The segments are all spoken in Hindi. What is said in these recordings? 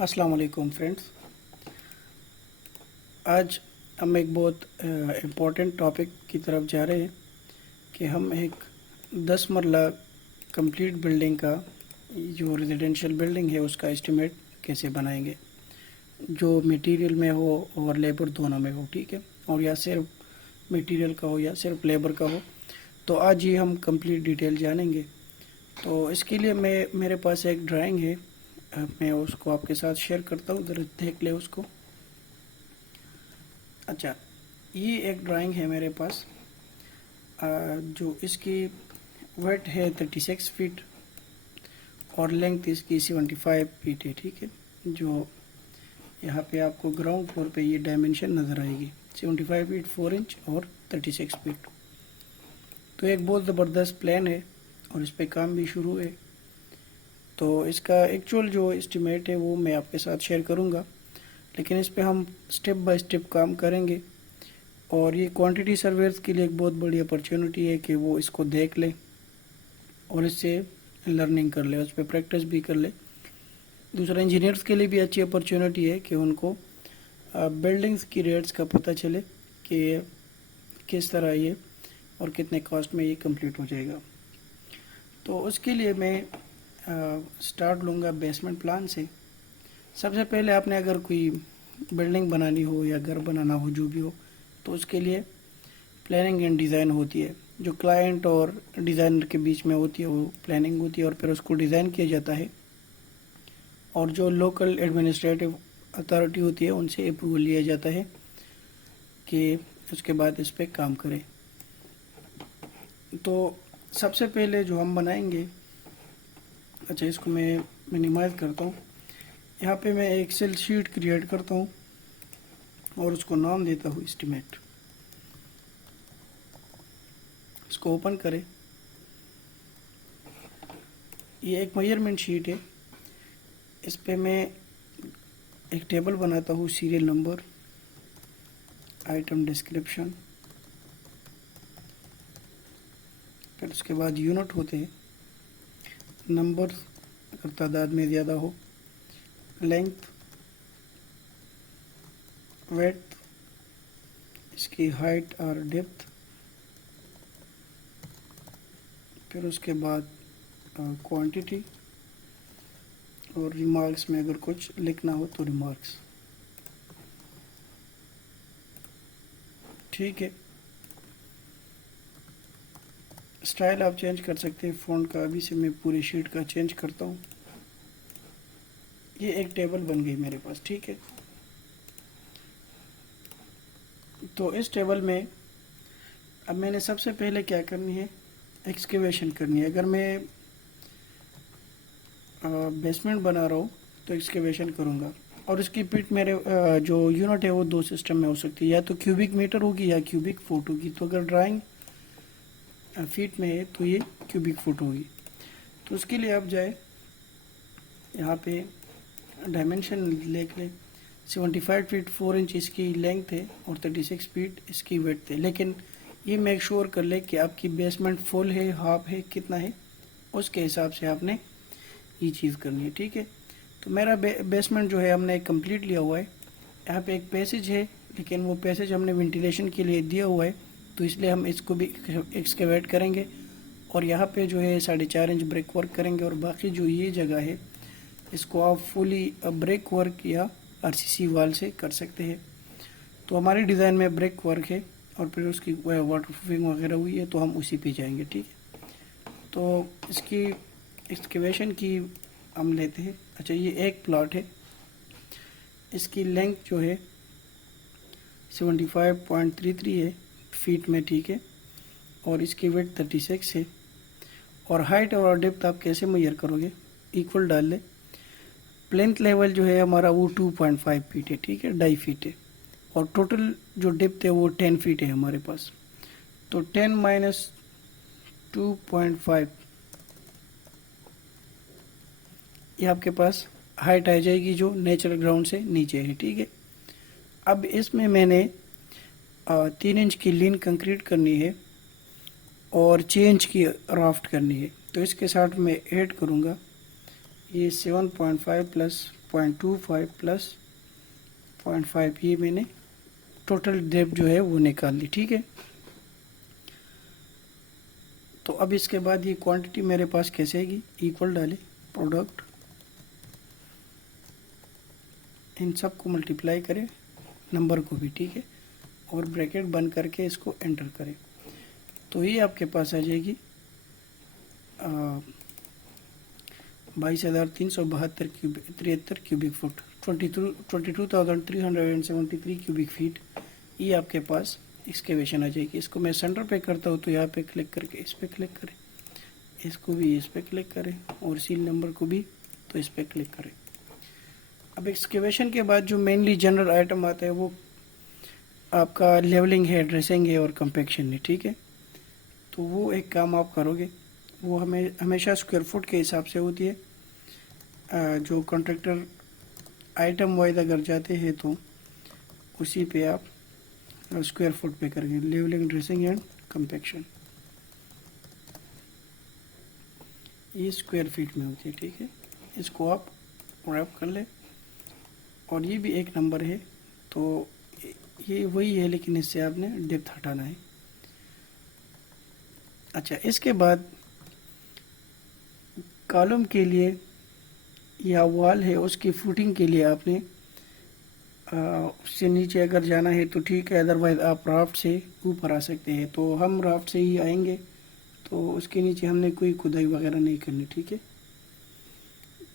अस्सलाम वालेकुम फ्रेंड्स। आज हम एक बहुत इम्पोर्टेंट टॉपिक की तरफ जा रहे हैं कि हम एक 10 मरला कंप्लीट बिल्डिंग का जो रेजिडेंशियल बिल्डिंग है उसका एस्टिमेट कैसे बनाएंगे, जो मटेरियल में हो और लेबर दोनों में हो, ठीक है, और या सिर्फ मटेरियल का हो या सिर्फ लेबर का हो। तो आज ही हम कंप्लीट डिटेल जानेंगे। तो इसके लिए मेरे पास एक ड्राइंग है, मैं उसको आपके साथ शेयर करता हूँ, ज़रा देख ले उसको। अच्छा, ये एक ड्राइंग है मेरे पास, जो इसकी वेट है 36 फीट और लेंथ इसकी 75 फीट है, ठीक है। जो यहाँ पे आपको ग्राउंड फ्लोर पे ये डायमेंशन नज़र आएगी, 75 फीट 4 इंच और 36 फीट। तो एक बहुत ज़बरदस्त प्लान है और इस पर काम भी शुरू है। तो इसका एक्चुअल जो एस्टिमेट है वो मैं आपके साथ शेयर करूँगा, लेकिन इस पर हम स्टेप बाय स्टेप काम करेंगे। और ये क्वांटिटी सर्वेयर्स के लिए एक बहुत बड़ी अपॉर्चुनिटी है कि वो इसको देख लें और इससे लर्निंग कर ले, उस पर प्रैक्टिस भी कर ले। दूसरा, इंजीनियर्स के लिए भी अच्छी अपॉर्चुनिटी है कि उनको बिल्डिंग्स की रेट्स का पता चले कि किस तरह ये और कितने कॉस्ट में ये कंप्लीट हो जाएगा। तो उसके लिए मैं स्टार्ट लूँगा बेसमेंट प्लान से। सबसे पहले आपने अगर कोई बिल्डिंग बनानी हो या घर बनाना हो, जो भी हो, तो उसके लिए प्लानिंग एंड डिज़ाइन होती है। जो क्लाइंट और डिज़ाइनर के बीच में होती है वो प्लानिंग होती है, और फिर उसको डिज़ाइन किया जाता है। और जो लोकल एडमिनिस्ट्रेटिव अथॉरिटी होती है उनसे अप्रूवल लिया जाता है कि उसके बाद इस पर काम करें। तो सबसे पहले जो हम बनाएंगे, अच्छा इसको मैं मिनिमाइज करता हूँ। यहाँ पे मैं एक एक्सेल शीट क्रिएट करता हूँ और उसको नाम देता हूँ एस्टिमेट। इसको ओपन करें। ये एक मेजरमेंट शीट है। इस पे मैं एक टेबल बनाता हूँ, सीरियल नंबर, आइटम डिस्क्रिप्शन, फिर उसके बाद यूनिट होते हैं, नंबर अगर तादाद में ज़्यादा हो, लेंथ, वेड्थ, इसकी हाइट और डेप्थ, फिर उसके बाद क्वांटिटी, और रिमार्क्स में अगर कुछ लिखना हो तो रिमार्क्स, ठीक है। स्टाइल आप चेंज कर सकते हैं फ़ॉन्ट का। अभी से मैं पूरी शीट का चेंज करता हूँ। ये एक टेबल बन गई मेरे पास, ठीक है। तो इस टेबल में अब मैंने सबसे पहले क्या करनी है, एक्सकेवेशन करनी है। अगर मैं बेसमेंट बना रहा हूँ तो एक्सकेवेशन करूँगा, और इसकी पिट मेरे जो यूनिट है वो दो सिस्टम में हो सकती है, या तो क्यूबिक मीटर होगी या क्यूबिक फुट होगी। तो अगर ड्राइंग फीट में है तो ये क्यूबिक फुट होगी। तो उसके लिए आप जाए, यहाँ पे डायमेंशन लिख लें। 75 फीट 4 इंच इसकी लेंथ है और 36 फीट इसकी विड्थ है। लेकिन ये मेक श्योर कर ले कि आपकी बेसमेंट फुल है, हाफ है, कितना है, उसके हिसाब से आपने ये चीज़ करनी है, ठीक है। तो मेरा बेसमेंट जो है हमने कंप्लीट लिया हुआ है। यहाँ पे एक पैसेज है, लेकिन वो पैसेज हमने वेंटिलेशन के लिए दिया हुआ है, तो इसलिए हम इसको भी एक्सकेवेट करेंगे। और यहाँ पे जो है 4.5 इंच ब्रेक वर्क करेंगे, और बाकी जो ये जगह है इसको आप फुली ब्रेक वर्क या आरसीसी वाल से कर सकते हैं। तो हमारी डिज़ाइन में ब्रेक वर्क है और फिर उसकी वाटर प्रूफिंग वगैरह हुई है, तो हम उसी पे जाएंगे, ठीक है। तो इसकी एक्सकेवेशन की हम लेते हैं। अच्छा, ये एक प्लॉट है। इसकी लेंथ जो है 75.33 है फीट में, ठीक है, और इसकी विड्थ 36 है। और हाइट और डेप्थ आप कैसे मेजर करोगे, इक्वल डाल ले। प्लेंथ लेवल जो है हमारा वो 2.5 फीट है, ठीक है, 2.5 फीट है। और टोटल जो डेप्थ है वो 10 फीट है हमारे पास। तो 10 माइनस 2.5, ये आपके पास हाइट आ जाएगी जो नेचुरल ग्राउंड से नीचे है, ठीक है। अब इसमें मैंने 3 इंच की लीन कंक्रीट करनी है और 6 इंच की राफ्ट करनी है। तो इसके साथ मैं ऐड करूँगा ये 7.5 प्लस 0.25 प्लस 0.5, ये मैंने टोटल डेप्थ जो है वो निकाल ली। ठीक है, तो अब इसके बाद ये क्वांटिटी मेरे पास कैसे आएगी, इक्वल डाले प्रोडक्ट, इन सब को मल्टीप्लाई करें नंबर को भी। ठीक है, और ब्रैकेट बंद करके इसको एंटर करें, तो ये आपके पास आ जाएगी 22,373 क्यूबिक फुट, 22,373 क्यूबिक फीट। ये आपके पास एक्सकेवेशन आ जाएगी। इसको मैं सेंटर पे करता हूँ, तो यहाँ पे क्लिक करके इस पे क्लिक करें, इसको भी इस पे क्लिक करें, और सील नंबर को भी तो इस पे क्लिक करें। अब एक्सकेवेशन के बाद जो मेनली जनरल आइटम आता है वो आपका लेवलिंग है, ड्रेसिंग है और कंपैक्शन है। ठीक है, तो वो एक काम आप करोगे, वो हमें हमेशा स्क्वायर फुट के हिसाब से होती है। जो कॉन्ट्रैक्टर आइटम वाइज अगर जाते हैं तो उसी पे आप स्क्वायर फुट पे करेंगे, लेवलिंग, ड्रेसिंग एंड कंपैक्शन, ये स्क्वायर फीट में होती है। ठीक है, इसको आप रैप कर ले, और ये भी एक नंबर है, तो ये वही है, लेकिन इससे आपने डेप्थ हटाना है। अच्छा, इसके बाद कॉलम के लिए या वॉल है उसकी फुटिंग के लिए आपने उससे नीचे अगर जाना है तो ठीक है, अदरवाइज आप राफ्ट से ऊपर आ सकते हैं। तो हम राफ्ट से ही आएंगे, तो उसके नीचे हमने कोई खुदाई वगैरह नहीं करनी। ठीक है,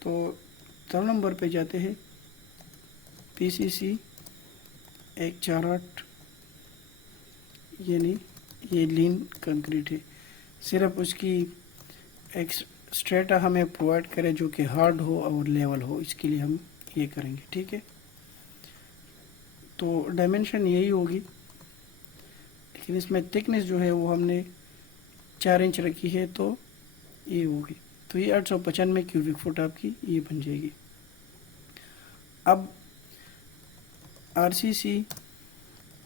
तो 3 नंबर पे जाते हैं, PCC 148, ये नहीं, ये लीन कंक्रीट है, सिर्फ उसकी एक स्ट्रेटा हमें प्रोवाइड करें जो कि हार्ड हो और लेवल हो, इसके लिए हम ये करेंगे। ठीक है, तो डायमेंशन यही होगी, लेकिन इसमें थिकनेस जो है वो हमने 4 इंच रखी है, तो ये होगी, तो ये 895 क्यूबिक फुट आपकी ये बन जाएगी। अब RCC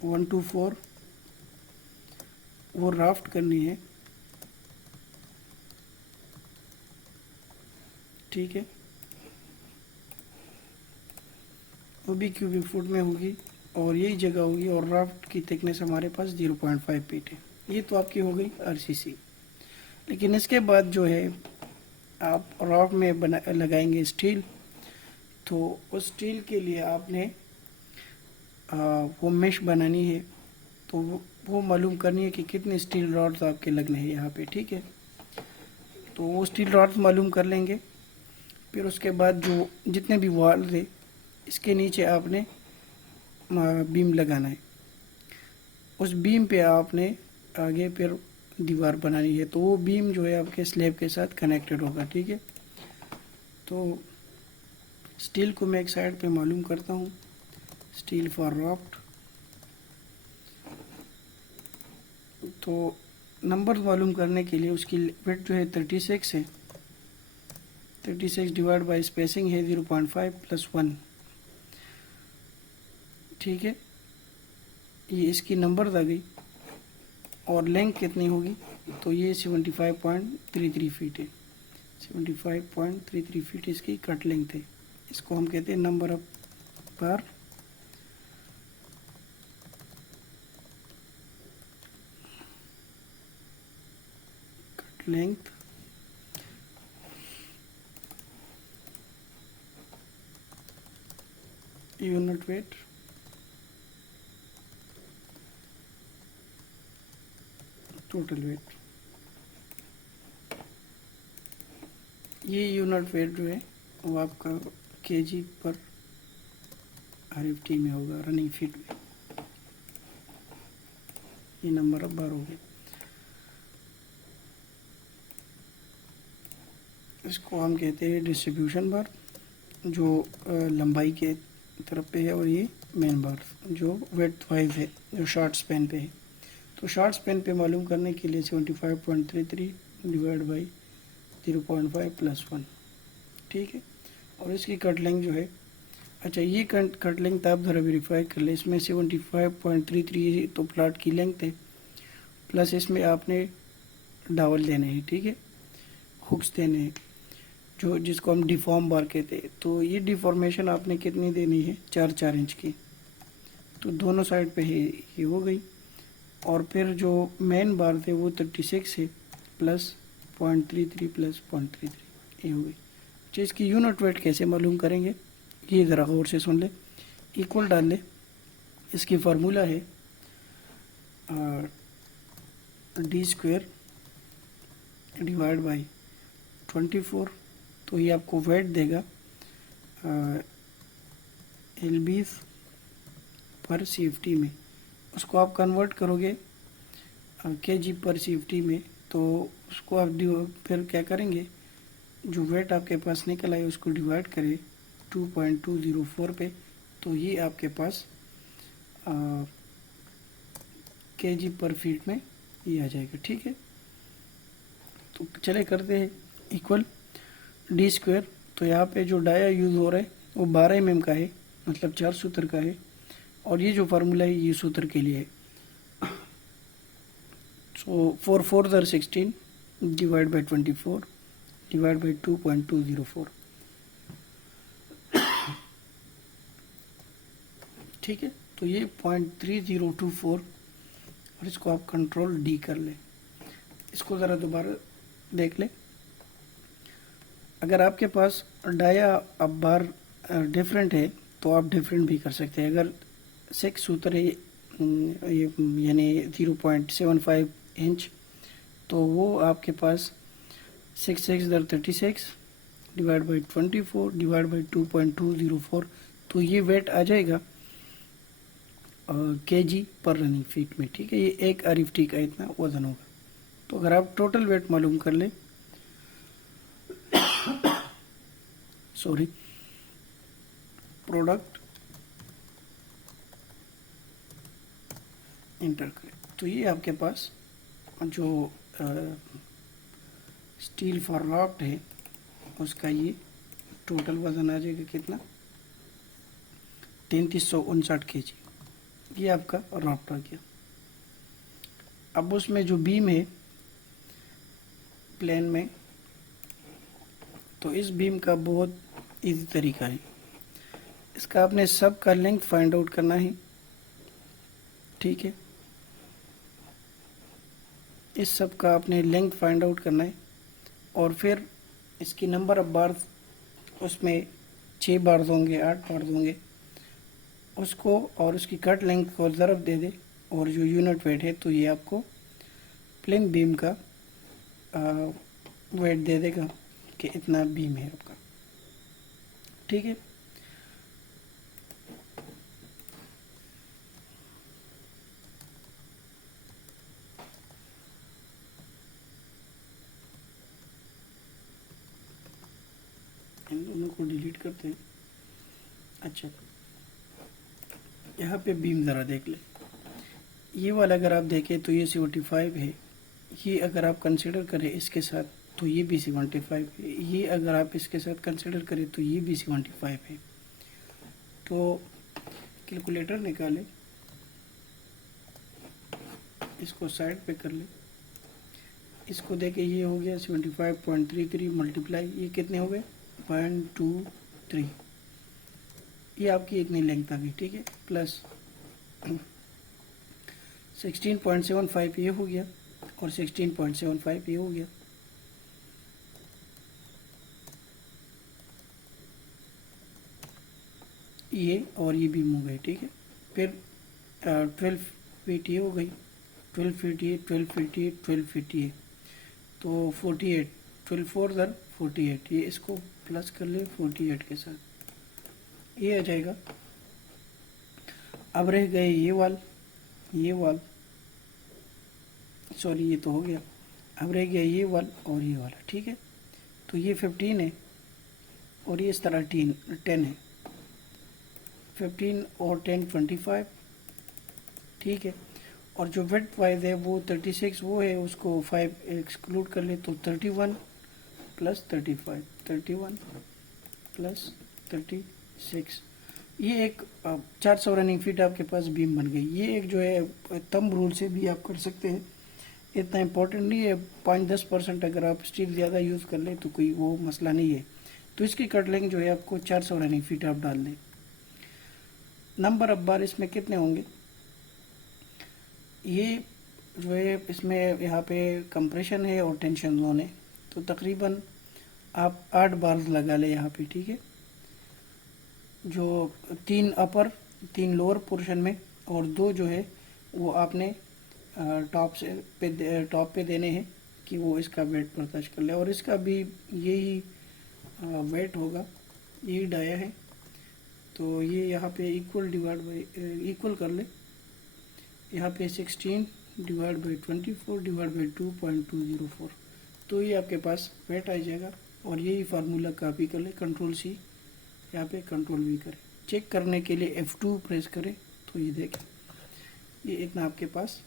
124 वो राफ्ट करनी है। ठीक है, वो भी क्यूबिक फुट में होगी और यही जगह होगी, और राफ्ट की थिकनेस हमारे पास 0.5 फीट है। ये तो आपकी हो गई RCC। लेकिन इसके बाद जो है आप राफ्ट में बना लगाएंगे स्टील, तो उस स्टील के लिए आपने वो मेश बनानी है, तो वो मालूम करनी है कि कितने स्टील रॉड्स आपके लगने हैं यहाँ पे। ठीक है, तो वो स्टील रॉड्स मालूम कर लेंगे। फिर उसके बाद जो जितने भी वॉल है इसके नीचे आपने बीम लगाना है, उस बीम पे आपने आगे फिर दीवार बनानी है, तो वो बीम जो है आपके स्लैब के साथ कनेक्टेड होगा। ठीक है, तो स्टील को मैं एक साइड पे मालूम करता हूँ, स्टील फॉर राफ्ट, तो नंबर मालूम करने के लिए उसकी वेट जो है 36 है, 36 डिवाइड बाई स्पेसिंग है 0.5 प्लस 1। ठीक है, ये इसकी नंबर आ गई, और लेंथ कितनी होगी, तो ये 75.33 फीट है, 75.33 फीट इसकी कट लेंथ है। इसको हम कहते हैं number of bar cut length unit weight total weight. ये यूनिट वेट जो है वो आपका केजी पर RFT में होगा, रनिंग फीट में। ये नंबर ऑफ बार हो गए। इसको हम कहते हैं डिस्ट्रीब्यूशन बार, जो लंबाई के तरफ पे है, और ये मेन बार जो वेट वाइज है, जो शॉर्ट स्पैन पे है। तो शॉर्ट स्पैन पे मालूम करने के लिए 75.33 डिवाइड बाई 0.5 प्लस 1। ठीक है, और इसकी कट लेंथ जो है, अच्छा ये कट लेंथ आप ज़रा वेरीफाई कर ले, इसमें 75.33 तो प्लाट की लेंथ है, प्लस इसमें आपने डावल देने हैं। ठीक है, हुक्स देने हैं, जो जिसको हम डिफॉर्म बार कहते हैं। तो ये डिफॉर्मेशन आपने कितनी देनी है, 4 इंच की। तो दोनों साइड पे है, ये हो गई। और फिर जो मेन बार थे वो 36 है प्लस 0.33 प्लस 0.33, ये हो गई। अच्छा, इसकी यूनिट वेट कैसे मालूम करेंगे, ये ज़रा गौर से सुन ले। इक्वल डाल ले, इसकी फार्मूला है d² डिवाइड बाई 24। तो ये आपको वेट देगा LBs पर CFT में। उसको आप कन्वर्ट करोगे kg पर CFT में, तो उसको आप फिर क्या करेंगे, जो वेट आपके पास निकल आए उसको डिवाइड करें 2.204 पे, तो ये आपके पास kg पर फीट में ये आ जाएगा। ठीक है, तो चले करते हैं इक्वल d²। तो यहाँ पे जो डाया यूज़ हो रहा है वो 12 mm का है, मतलब 4 सूत्र का है। और ये जो फार्मूला है ये सूत्र के लिए है। सो 4 4 16 डिवाइड बाई 24 डिवाइड बाई 2.204। ठीक है, तो ये 0.3024, और इसको आप कंट्रोल D कर ले। इसको ज़रा दोबारा देख ले। अगर आपके पास डाया अब बार डिफरेंट है तो आप डिफरेंट भी कर सकते हैं। अगर 6 सूत्र है ये यानी 0.75 इंच, तो वो आपके पास 6 6 36 डिवाइड बाई 24 डिवाइड बाई 2.204, तो ये वेट आ जाएगा kg पर रनिंग फीट में। ठीक है, ये एक RFT का इतना वज़न होगा। तो अगर आप टोटल वेट मालूम कर ले, सॉरी, प्रोडक्ट इंटर करें, तो ये आपके पास जो स्टील फॉर रॉड है उसका ये टोटल वज़न आ जाएगा कितना, 3359 kg। ये आपका रॉड आ गया। अब उसमें जो बीम है प्लेन में, तो इस बीम का बहुत इजी तरीका है। इसका आपने सब का लेंथ फाइंड आउट करना है। ठीक है, इस सब का आपने लेंथ फाइंड आउट करना है, और फिर इसकी नंबर ऑफ बार, उसमें 6 बार होंगे, 8 बार होंगे, उसको और उसकी कट लेंथ को ज़रब दे दे, और जो यूनिट वेट है तो ये आपको प्लेन बीम का वेट दे देगा कि इतना बीम है आपका। ठीक है, इन दोनों को डिलीट करते हैं। अच्छा, यहाँ पे बीम ज़रा देख ले। ये वाला अगर आप देखें तो ये 75 है। ये अगर आप कंसिडर करें इसके साथ तो ये भी 75 है। ये अगर आप इसके साथ कंसिडर करें तो ये भी 75 है। तो कैलकुलेटर निकाले, इसको साइड पे कर ले, इसको देखे ये हो गया 75.33 मल्टीप्लाई, ये कितने हो गए 123, ये आपकी इतनी लेंथ आ गई। ठीक है, प्लस 16.75 ये हो गया, और 16.75 ये हो गया। ये और ये बीम हो गए। ठीक है, फिर 12 फीट ये हो गई, 12 फीट ये, 12 फीट ये, 12 फीट ये, तो 48, 12 4 48, ये इसको प्लस कर ले 48 के साथ, ये आ जाएगा। अब रह गए ये वाल, सॉरी ये तो हो गया। अब रह गया ये वाल और ये वाला। ठीक है, तो ये 15 है और ये इस तरह 10 है। 15 और 10 25। ठीक है, और जो वेट वाइज है वो 36 वो है, उसको 5 एक्सक्लूड कर ले तो 31 प्लस 35, 31 प्लस 36, ये एक 400 रनिंग फीट आपके पास बीम बन गई। ये एक जो है थंब रूल से भी आप कर सकते हैं इतना इम्पोर्टेंट नहीं है, 5-10% अगर आप स्टील ज़्यादा यूज़ कर लें तो कोई वो मसला नहीं है। तो इसकी कट लेंथ जो है आपको 400 रनिंग फीट आप डाल दें। नंबर ऑफ बार इसमें कितने होंगे, ये जो है इसमें यहाँ पे कंप्रेशन है और टेंशन जोन है, तो तकरीबन आप 8 बार लगा लें यहाँ पे, ठीक है। जो 3 अपर 3 लोअर पोर्शन में और 2 जो है वो आपने टॉप पे देने हैं कि वो इसका वेट बर्दाश्त कर ले, और इसका भी यही वेट होगा, यही डाया है। तो ये यहाँ पे इक्वल कर ले, यहाँ पे 16 डिवाइड बाई 24 डिवाइड बाई 2.204, तो ये आपके पास वेट आ जाएगा। और यही फार्मूला कॉपी कर ले, कंट्रोल सी यहाँ पे कंट्रोल वी करें, चेक करने के लिए F2 प्रेस करें, तो ये देखें ये इतना आपके पास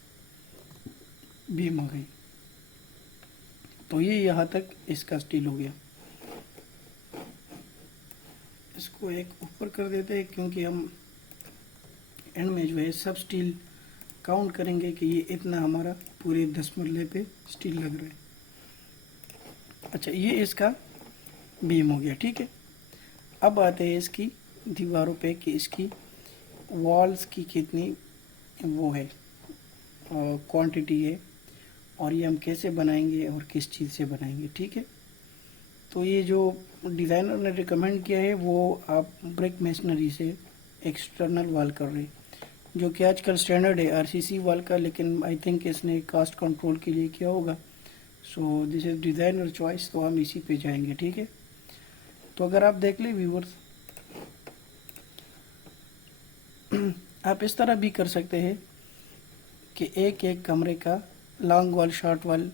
बीम आ गई। तो ये यहाँ तक इसका स्टील हो गया। इसको एक ऊपर कर देते हैं क्योंकि हम एंड में जो है सब स्टील काउंट करेंगे कि ये इतना हमारा पूरे 10 मरले पे स्टील लग रहा है। अच्छा, ये इसका बीम हो गया, ठीक है। अब आते हैं इसकी दीवारों पे कि इसकी वॉल्स की कितनी वो है क्वांटिटी है, और ये हम कैसे बनाएंगे और किस चीज़ से बनाएंगे, ठीक है। तो ये जो डिज़ाइनर ने रिकमेंड किया है वो आप ब्रिक मेसनरी से एक्सटर्नल वॉल कर रहे हैं, जो कि आजकल स्टैंडर्ड है आरसीसी वॉल का, लेकिन आई थिंक इसने कास्ट कंट्रोल के लिए किया होगा। So this is designer choice, तो हम इसी पे जाएंगे, ठीक है। तो अगर आप देख लें व्यूवर्स, आप इस तरह भी कर सकते हैं कि एक एक कमरे का लॉन्ग वॉल शॉर्ट वॉल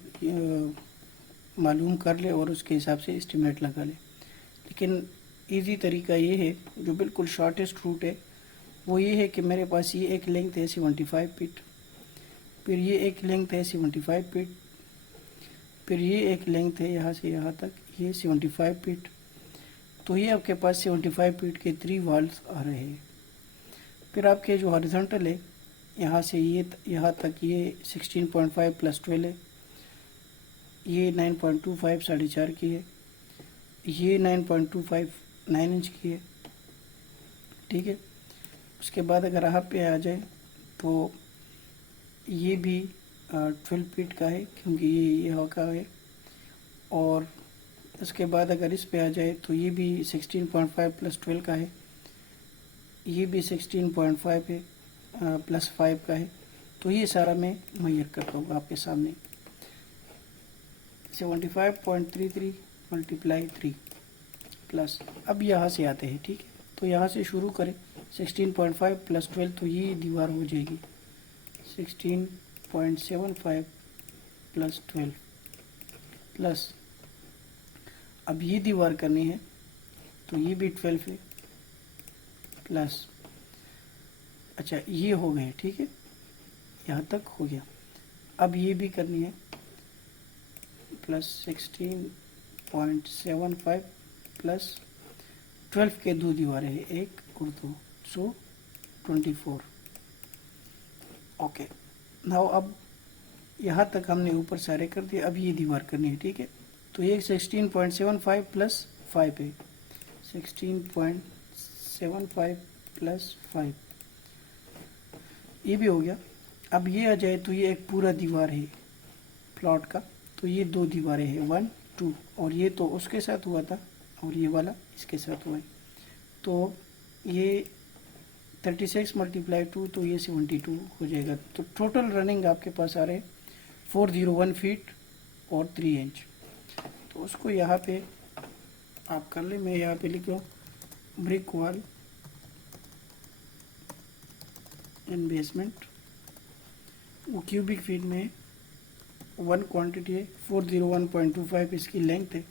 मालूम कर ले और उसके हिसाब से एस्टिमेट लगा ले। लेकिन इजी तरीका ये है, जो बिल्कुल शॉर्टेस्ट रूट है, वो ये है कि मेरे पास ये एक लेंथ है 75 फीट, फिर ये एक लेंथ है 75 फीट, फिर ये एक लेंथ है यहाँ से यहाँ तक ये 75 फीट। तो ये आपके पास 75 फीट के 3 वॉल्स आ रहे हैं। फिर आपके जो हॉरिजॉन्टल है यहाँ से ये यहाँ तक ये 16.5 प्लस 12 है, ये 9.25 4.5 की है, ये 9.25 9 इंच की है, ठीक है। उसके बाद अगर आप पे आ जाए तो ये भी 12 फीट का है क्योंकि ये यहाँ का है, और उसके बाद अगर इस पे आ जाए तो ये भी 16.5 प्लस 12 का है, ये भी 16.5 है प्लस 5 का है। तो ये सारा मैं मुहैया करता हूँ आपके सामने, 75.33 मल्टीप्लाई 3 प्लस। अब यहाँ से आते हैं, ठीक है। तो यहाँ से शुरू करें 16.5 प्लस 12, तो ये दीवार हो जाएगी 16.75 प्लस 12 प्लस, अब ये दीवार करनी है तो ये भी 12 है प्लस। अच्छा, ये हो गए, ठीक है, यहाँ तक हो गया। अब ये भी करनी है प्लस 16.75 प्लस 12 के 2 दीवारें हैं, एक और 2, सो 24। ओके, नाउ अब यहाँ तक हमने ऊपर सारे कर दिए, अब ये दीवार करनी है, ठीक है। तो ये 16.75 प्लस 5 है, 16.75 प्लस 5, ये भी हो गया। अब ये आ जाए तो ये एक पूरा दीवार है प्लॉट का, तो ये 2 दीवारें हैं 1 2, और ये तो उसके साथ हुआ था और ये वाला इसके साथ हुआ है। तो ये 36 मल्टीप्लाई 2, तो ये 72 हो जाएगा। तो टोटल रनिंग आपके पास आ रहे 401 फीट और 3 इंच। तो उसको यहाँ पे आप कर ले, मैं यहाँ पे लिख रहा हूँ ब्रिक वॉल इन बेसमेंट, वो क्यूबिक फीट में 1 क्वांटिटी है, 401.25 इसकी लेंथ है,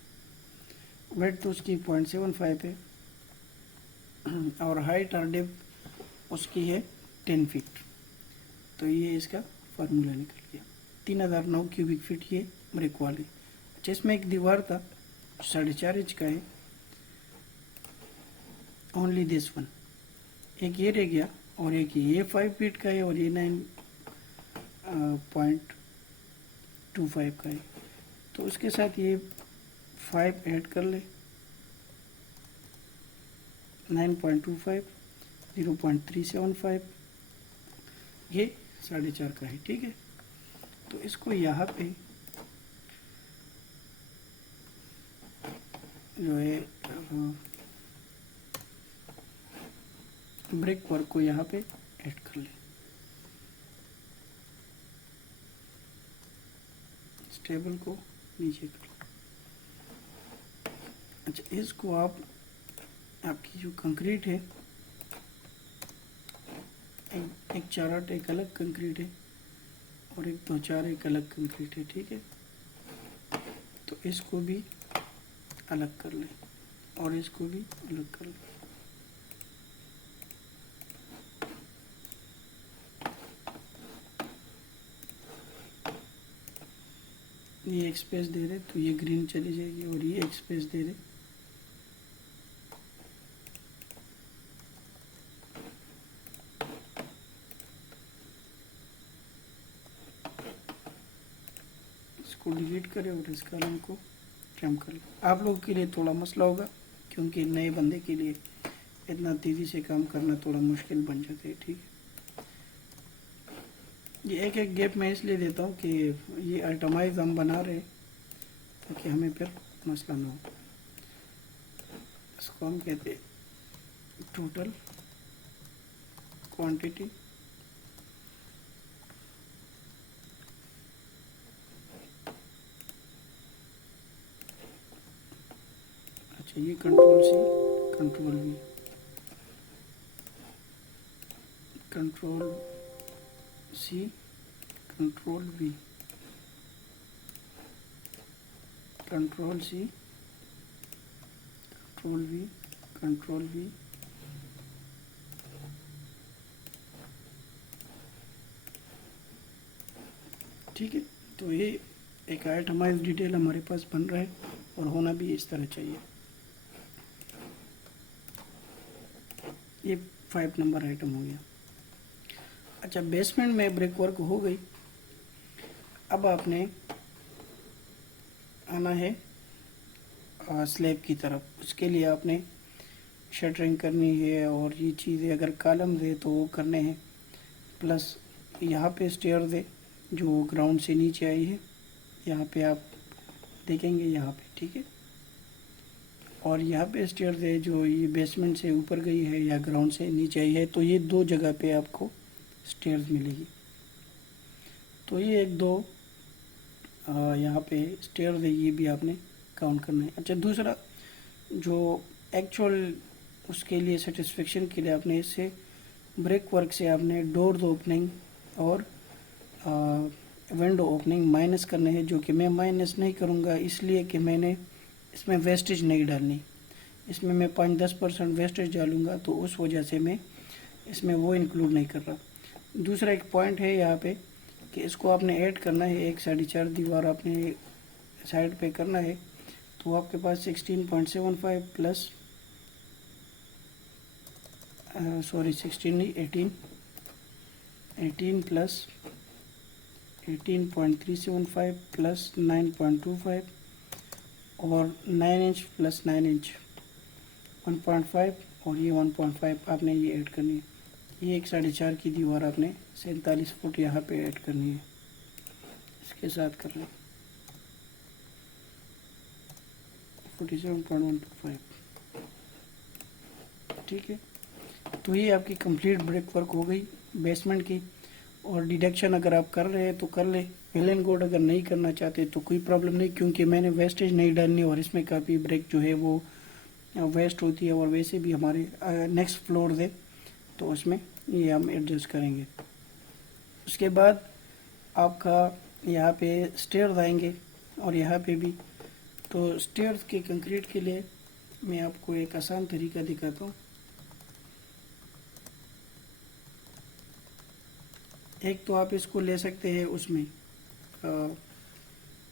वेट तो उसकी 0.75 है, और हाइट और डेप्थ उसकी है 10 फीट। तो ये इसका फार्मूला निकल गया, 3009 क्यूबिक फीट ये ब्रिक वॉल है। अच्छा, इसमें एक दीवार था 4.5 इंच का है, ओनली दिस वन, एक ये रह गया, और एक ये 5 फीट का है, और ये 9.5 25 का है, तो उसके साथ ये 5 ऐड कर ले, 9.25, 0.375, ये 4.5 का है, ठीक है। तो इसको यहाँ पे जो है ब्रेक वर्क को यहाँ पे ऐड कर ले, स्टेबल को नीचे कर ले। अच्छा, इसको आपकी जो कंक्रीट है, एक 4-8 एक अलग कंक्रीट है और एक 2-4 एक अलग कंक्रीट है, ठीक है। तो इसको भी अलग कर ले और इसको भी अलग कर ले। ये एक स्पेस दे रहे तो ये ग्रीन चली जाएगी और ये एक स्पेस दे रहे, इसको डिलीट करें और इस कॉलम को ट्रिम कर लें। आप लोगों के लिए थोड़ा मसला होगा क्योंकि नए बंदे के लिए इतना तेज़ी से काम करना थोड़ा मुश्किल बन जाता है, ठीक है। ये एक एक गैप मैं इसलिए देता हूँ कि ये आइटमाइज हम बना रहे ताकि हमें फिर मसला ना हो। इसको हम कहते हैं टोटल क्वांटिटी अच्छा, ये control C, control V, control C, control V, control C, control V, control V, ठीक है। तो ये एक आइटमाइज डिटेल हमारे पास बन रहा है और होना भी इस तरह चाहिए। ये 5 नंबर आइटम हो गया। अच्छा, बेसमेंट में ब्रिक वर्क हो गई। अब आपने आना है स्लैब की तरफ। उसके लिए आपने शटरिंग करनी है और ये चीज़ें अगर कॉलम दे तो वो करने हैं, प्लस यहाँ पे स्टेयर दे जो ग्राउंड से नीचे आई है, यहाँ पे आप देखेंगे यहाँ पे, ठीक है। और यहाँ पे स्टेयर दे जो ये बेसमेंट से ऊपर गई है या ग्राउंड से नीचे आई है, तो ये 2 जगह पे आपको स्टेयर्स मिलेगी। तो ये 1-2 यहाँ पे स्टेयर दे, ये भी आपने काउंट करना है। अच्छा, दूसरा जो एक्चुअल उसके लिए सेटिस्फेक्शन के लिए आपने इससे ब्रेक वर्क से आपने डोर ओपनिंग और विंडो ओपनिंग माइनस करने हैं, जो कि मैं माइनस नहीं करूँगा इसलिए कि मैंने इसमें वेस्टेज नहीं डालनी। इसमें मैं 5-10% वेस्टेज डालूँगा, तो उस वजह से मैं इसमें वो इंक्लूड नहीं कर रहा। दूसरा एक पॉइंट है यहाँ पे कि इसको आपने ऐड करना है, एक 4.5 दीवार आपने साइड पे करना है। तो आपके पास 16.75 प्लस 16 नहीं 18 प्लस 18.375 प्लस 9.25 और 9 इंच प्लस 9 इंच 1.5 और ये 1.5 आपने ये ऐड करनी है। ये एक 4.5 की दीवार आपने 47 फुट यहाँ पे ऐड करनी है, इसके साथ कर लें 47.125, ठीक है। तो ये आपकी कंप्लीट ब्रिक वर्क हो गई बेसमेंट की। और डिडक्शन अगर आप कर रहे हैं तो कर ले, फिल एंड कोड अगर नहीं करना चाहते तो कोई प्रॉब्लम नहीं, क्योंकि मैंने वेस्टेज नहीं डालनी और इसमें काफ़ी ब्रिक जो है वो वेस्ट होती है। और वैसे भी हमारे नेक्स्ट फ्लोर दे तो उसमें ये हम एडजस्ट करेंगे। उसके बाद आपका यहाँ पे स्टेयर्स आएंगे और यहाँ पे भी। तो स्टेयर्स के कंक्रीट के लिए मैं आपको एक आसान तरीका दिखाता हूँ। एक तो आप इसको ले सकते हैं उसमें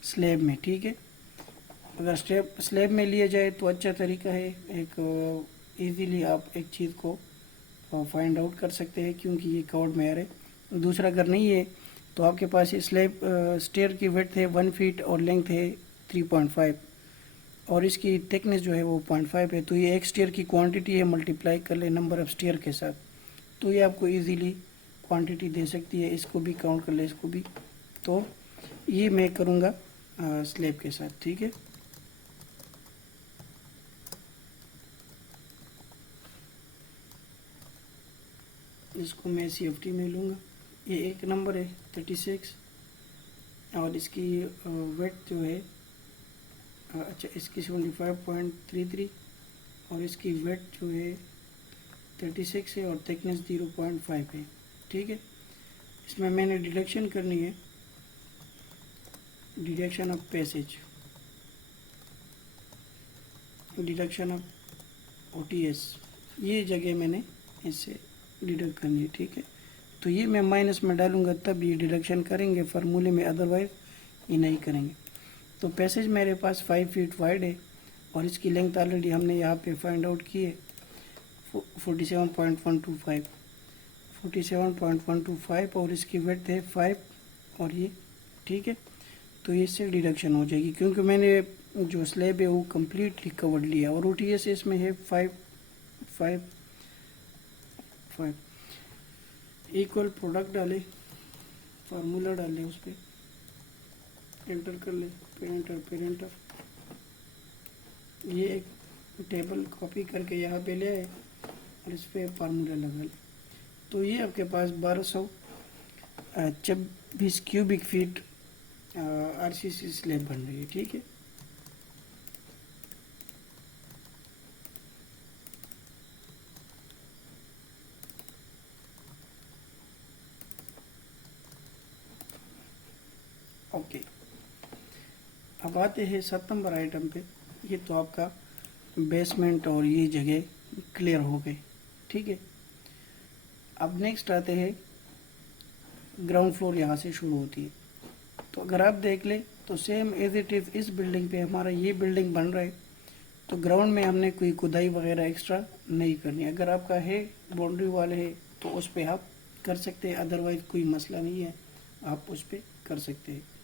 स्लैब में, ठीक है। अगर स्लैब में लिया जाए तो अच्छा तरीका है, एक इजीली आप एक चीज़ को फाइंड आउट कर सकते हैं क्योंकि ये कवर्ड मेयर है। दूसरा अगर नहीं है तो आपके पास ये स्लैब स्टेयर की विड्थ है 1 फीट और लेंथ है 3.5 और इसकी थिकनेस जो है वो 0.5 है। तो ये एक स्टेयर की क्वांटिटी है, मल्टीप्लाई कर ले नंबर ऑफ स्टेयर के साथ, तो ये आपको इजीली क्वांटिटी दे सकती है। इसको भी काउंट कर ले, इसको भी। तो ये मैं करूँगा स्लैब के साथ, ठीक है। इसको मैं CFT में लूँगा। ये एक नंबर है 36 और इसकी वेट जो है अच्छा इसकी 75.33 और इसकी वेट जो है 36 है और थिकनेस 0.5 है, ठीक है। इसमें मैंने डिडक्शन करनी है, deduction of passage, deduction of OTS, ये जगह मैंने इससे डिडक्ट करनी है, ठीक है। तो ये मैं माइनस में डालूंगा तब ये डिडक्शन करेंगे फार्मूले में, अदरवाइज ये नहीं करेंगे। तो पैसेज मेरे पास 5 फीट वाइड है और इसकी लेंथ ऑलरेडी हमने यहाँ पे फाइंड आउट की है 47.125 और इसकी विड्थ है 5 और ये, ठीक है। तो ये इससे डिडक्शन हो जाएगी क्योंकि मैंने जो स्लैब है वो कम्प्लीटली कवर्ड लिया और OTS इसमें है 5 इक्वल प्रोडक्ट डाले, फार्मूला डाले, उस पर एंटर कर ले, पेरेंटर ये एक टेबल कॉपी करके यहाँ पे ले आए और इस पर फार्मूला लगा ले। तो ये आपके पास 1226 क्यूबिक फीट RCC स्लैब बन रही है, ठीक है। ओके, अब आते हैं 7 नंबर आइटम पे। ये तो आपका बेसमेंट और ये जगह क्लियर हो गई, ठीक है। अब नेक्स्ट आते हैं ग्राउंड फ्लोर, यहाँ से शुरू होती है। तो अगर आप देख ले तो सेम एज इट इज़ इस बिल्डिंग पे हमारा ये बिल्डिंग बन रहा है, तो ग्राउंड में हमने कोई खुदाई वगैरह एक्स्ट्रा नहीं करनी। अगर आपका है बाउंड्री वॉल है तो उस पर आप कर सकते हैं, अदरवाइज कोई मसला नहीं है, आप उस पर कर सकते हैं।